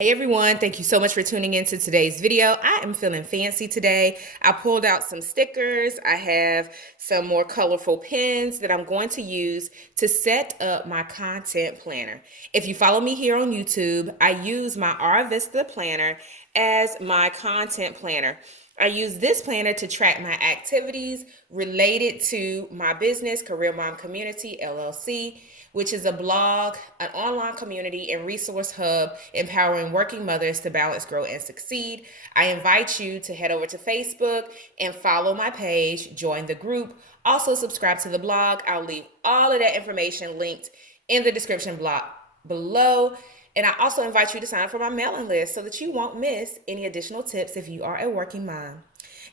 Hey everyone, thank you so much for tuning into today's video. I am feeling fancy today. I pulled out some stickers. I have some more colorful pens that I'm going to use to set up my content planner. If you follow me here on YouTube, I use my Arvista planner as my content planner. I use this planner to track my activities related to my business, Career Mom Community LLC, which is a blog, an online community, and resource hub empowering working mothers to balance, grow, and succeed. I invite you to head over to Facebook and follow my page, join the group, also subscribe to the blog. I'll leave all of that information linked in the description block below. And I also invite you to sign up for my mailing list so that you won't miss any additional tips if you are a working mom.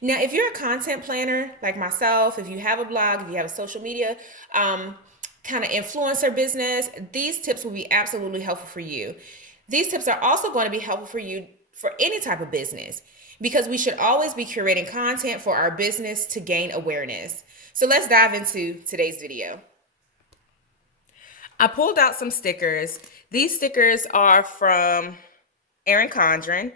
Now, if you're a content planner like myself, if you have a blog, if you have a social media kind of influencer business, these tips will be absolutely helpful for you. These tips are also going to be helpful for you for any type of business because we should always be curating content for our business to gain awareness. So let's dive into today's video. I pulled out some stickers. These stickers are from Erin Condren.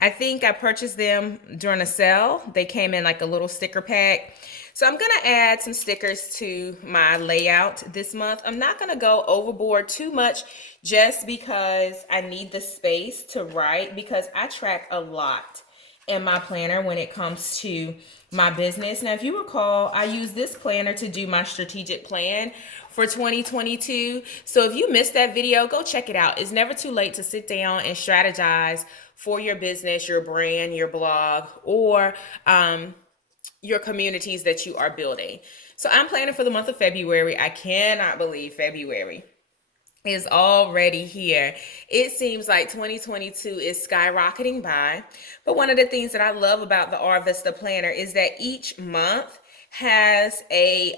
I think I purchased them during a sale. They came in like a little sticker pack. So I'm gonna add some stickers to my layout this month. I'm not gonna go overboard too much just because I need the space to write, because I track a lot in my planner when it comes to my business. Now, if you recall, I use this planner to do my strategic plan for 2022. So if you missed that video, go check it out. It's never too late to sit down and strategize for your business, your brand, your blog, or your communities that you are building. So I'm planning for the month of February. I cannot believe February is already here. It seems like 2022 is skyrocketing by. But one of the things that I love about the Arvista planner is that each month has a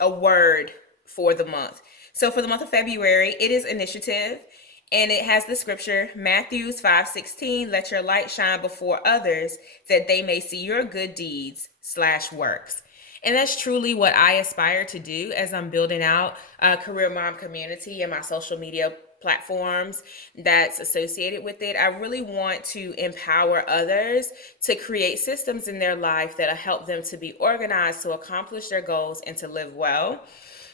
word for the month. So for the month of February, it is initiative. And it has the scripture, Matthew 5:16, let your light shine before others that they may see your good deeds/works. And that's truly what I aspire to do as I'm building out a Career Mom community and my social media platforms that's associated with it. I really want to empower others to create systems in their life that'll help them to be organized, to accomplish their goals, and to live well.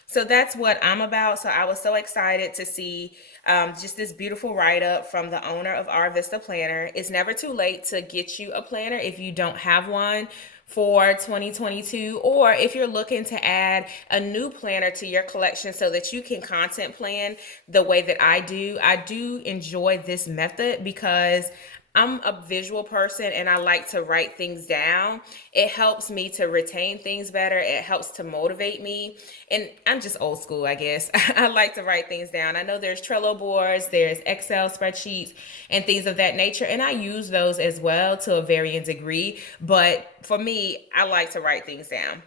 So that's what I'm about. So I was so excited to see just this beautiful write-up from the owner of Arvista Planner. It's never too late to get you a planner if you don't have one for 2022, or if you're looking to add a new planner to your collection so that you can content plan the way that I do. I do enjoy this method because I'm a visual person and I like to write things down. It helps me to retain things better. It helps to motivate me. And I'm just old school, I guess. I like to write things down. I know there's Trello boards, there's Excel spreadsheets, and things of that nature. And I use those as well to a varying degree. But for me, I like to write things down.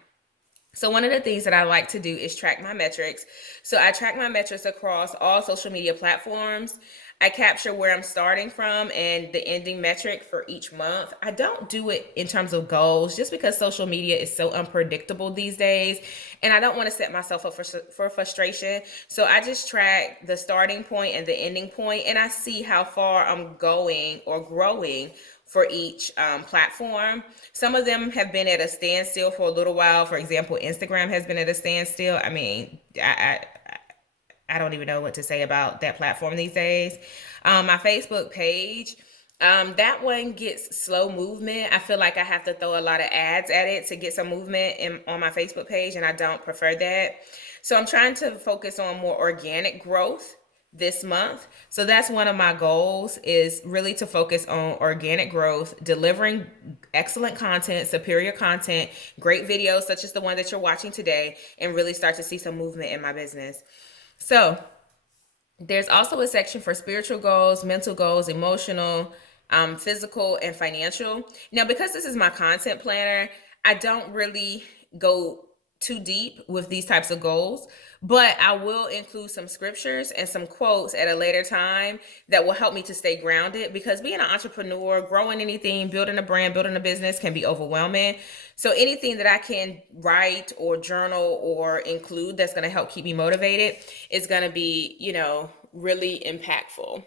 So one of the things that I like to do is track my metrics. So I track my metrics across all social media platforms. I capture where I'm starting from and the ending metric for each month. I don't do it in terms of goals just because social media is so unpredictable these days, and I don't want to set myself up for frustration. So I just track the starting point and the ending point, and I see how far I'm going or growing for each platform. Some of them have been at a standstill for a little while. For example, Instagram has been at a standstill. I mean, I don't even know what to say about that platform these days. My Facebook page, that one gets slow movement. I feel like I have to throw a lot of ads at it to get some movement on my Facebook page, and I don't prefer that. So I'm trying to focus on more organic growth this month. So that's one of my goals, is really to focus on organic growth, delivering excellent content, superior content, great videos such as the one that you're watching today, and really start to see some movement in my business. So there's also a section for spiritual goals, mental goals, emotional, physical, and financial. Now, because this is my content planner, I don't really go too deep with these types of goals, but I will include some scriptures and some quotes at a later time that will help me to stay grounded, because being an entrepreneur, growing anything, building a brand, building a business can be overwhelming. So anything that I can write or journal or include that's going to help keep me motivated is going to be, really impactful.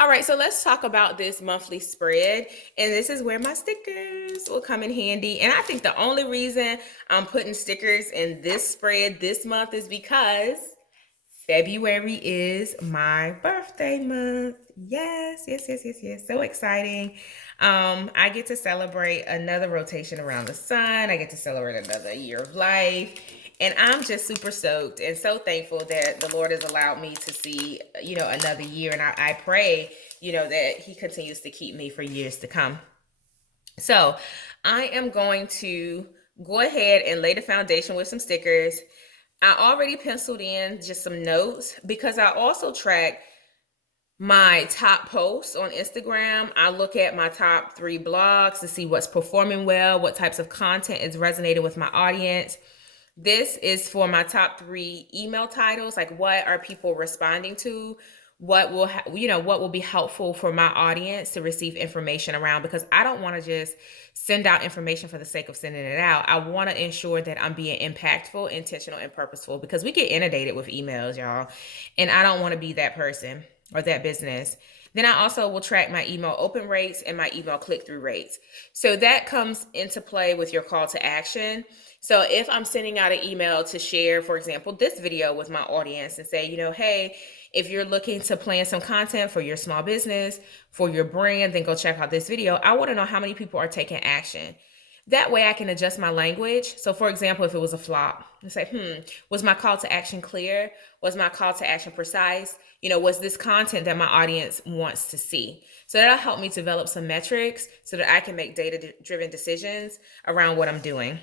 All right, so let's talk about this monthly spread. And this is where my stickers will come in handy. And I think the only reason I'm putting stickers in this spread this month is because February is my birthday month. Yes, yes, yes, yes, yes. So exciting. I get to celebrate another rotation around the sun. I get to celebrate another year of life. And I'm just super stoked and so thankful that the Lord has allowed me to see, another year. And I pray, that He continues to keep me for years to come. So I am going to go ahead and lay the foundation with some stickers. I already penciled in just some notes because I also track my top posts on Instagram. I look at my top 3 blogs to see what's performing well, what types of content is resonating with my audience. This is for my top 3 email titles, like what are people responding to? What will what will be helpful for my audience to receive information around, because I don't want to just send out information for the sake of sending it out. I want to ensure that I'm being impactful, intentional, and purposeful, because we get inundated with emails, y'all, and I don't want to be that person or that business. Then I also will track my email open rates and my email click-through rates. So that comes into play with your call to action. So if I'm sending out an email to share, for example, this video with my audience and say, hey, if you're looking to plan some content for your small business, for your brand, then go check out this video. I want to know how many people are taking action. That way I can adjust my language. So for example, if it was a flop, it's like, was my call to action clear? Was my call to action precise? Was this content that my audience wants to see? So that'll help me develop some metrics so that I can make data-driven decisions around what I'm doing.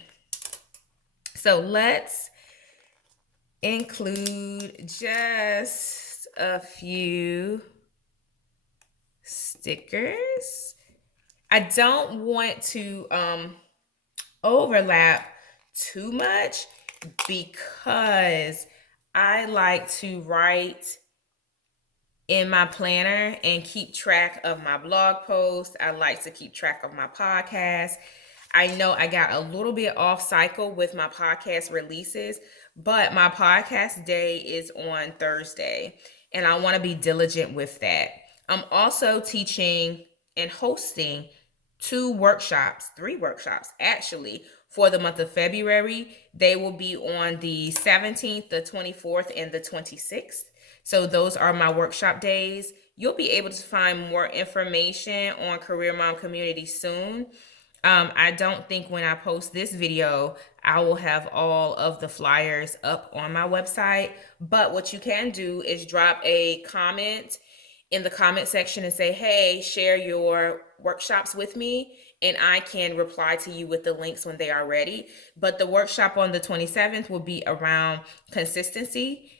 So let's include just a few stickers. I don't want to overlap too much because I like to write in my planner and keep track of my blog posts. I like to keep track of my podcast. I know I got a little bit off cycle with my podcast releases, but my podcast day is on Thursday, and I want to be diligent with that. I'm also teaching and hosting 3 workshops actually, for the month of February. They will be on the 17th, the 24th, and the 26th. So those are my workshop days. You'll be able to find more information on Career Mom Community soon. I don't think when I post this video, I will have all of the flyers up on my website. But what you can do is drop a comment in the comment section and say, hey, share your workshops with me, and I can reply to you with the links when they are ready. But the workshop on the 27th will be around consistency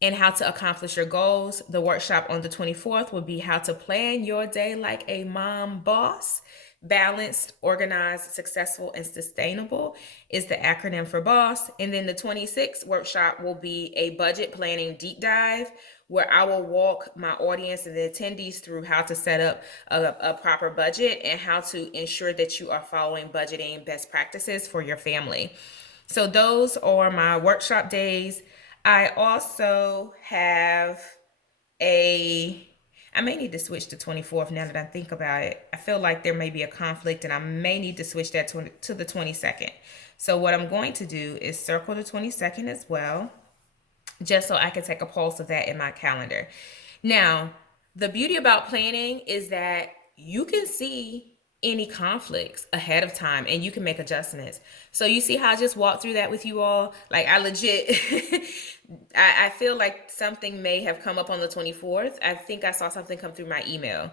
and how to accomplish your goals. The workshop on the 24th will be how to plan your day like a mom boss. Balanced, organized, successful, and sustainable is the acronym for BOSS. And then the 26th workshop will be a budget planning deep dive, where I will walk my audience and the attendees through how to set up a proper budget and how to ensure that you are following budgeting best practices for your family. So those are my workshop days. I also have I may need to switch to 24th now that I think about it. I feel like there may be a conflict and I may need to switch that to the 22nd. So what I'm going to do is circle the 22nd as well, just so I can take a pulse of that in my calendar. Now, the beauty about planning is that you can see any conflicts ahead of time and you can make adjustments. So you see how I just walked through that with you all? Like I legit, I feel like something may have come up on the 24th. I think I saw something come through my email.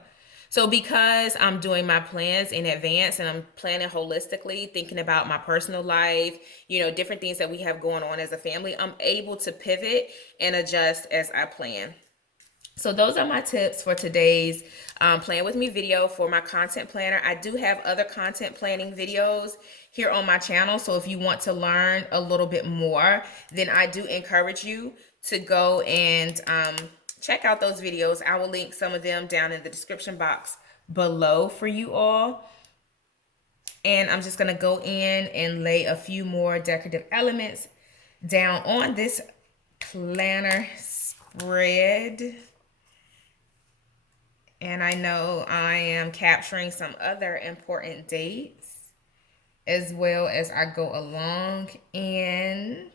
So because I'm doing my plans in advance and I'm planning holistically, thinking about my personal life, different things that we have going on as a family, I'm able to pivot and adjust as I plan. So those are my tips for today's Plan With Me video for my content planner. I do have other content planning videos here on my channel. So if you want to learn a little bit more, then I do encourage you to go and check out those videos. I will link some of them down in the description box below for you all. And I'm just going to go in and lay a few more decorative elements down on this planner spread. And I know I am capturing some other important dates as well as I go along. And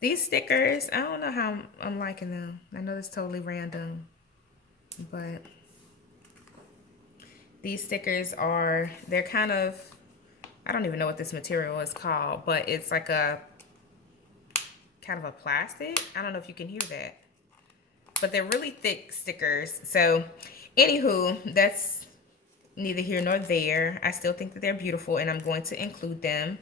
these stickers, I don't know how I'm liking them. I know it's totally random, but these stickers are, they're kind of, I don't even know what this material is called, but it's like a kind of a plastic. I don't know if you can hear that, but they're really thick stickers. So anywho, that's neither here nor there. I still think that they're beautiful and I'm going to include them.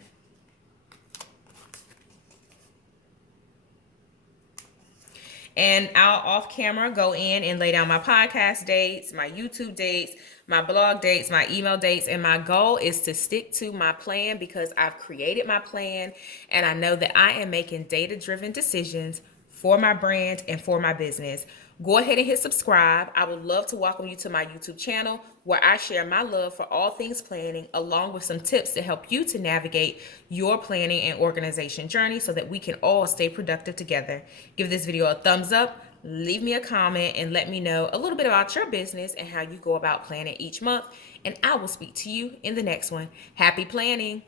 And I'll off camera go in and lay down my podcast dates, my YouTube dates, my blog dates, my email dates. And my goal is to stick to my plan because I've created my plan and I know that I am making data-driven decisions for my brand and for my business. Go ahead and hit subscribe. I would love to welcome you to my YouTube channel where I share my love for all things planning along with some tips to help you to navigate your planning and organization journey so that we can all stay productive together. Give this video a thumbs up, leave me a comment, and let me know a little bit about your business and how you go about planning each month. And I will speak to you in the next one. Happy planning!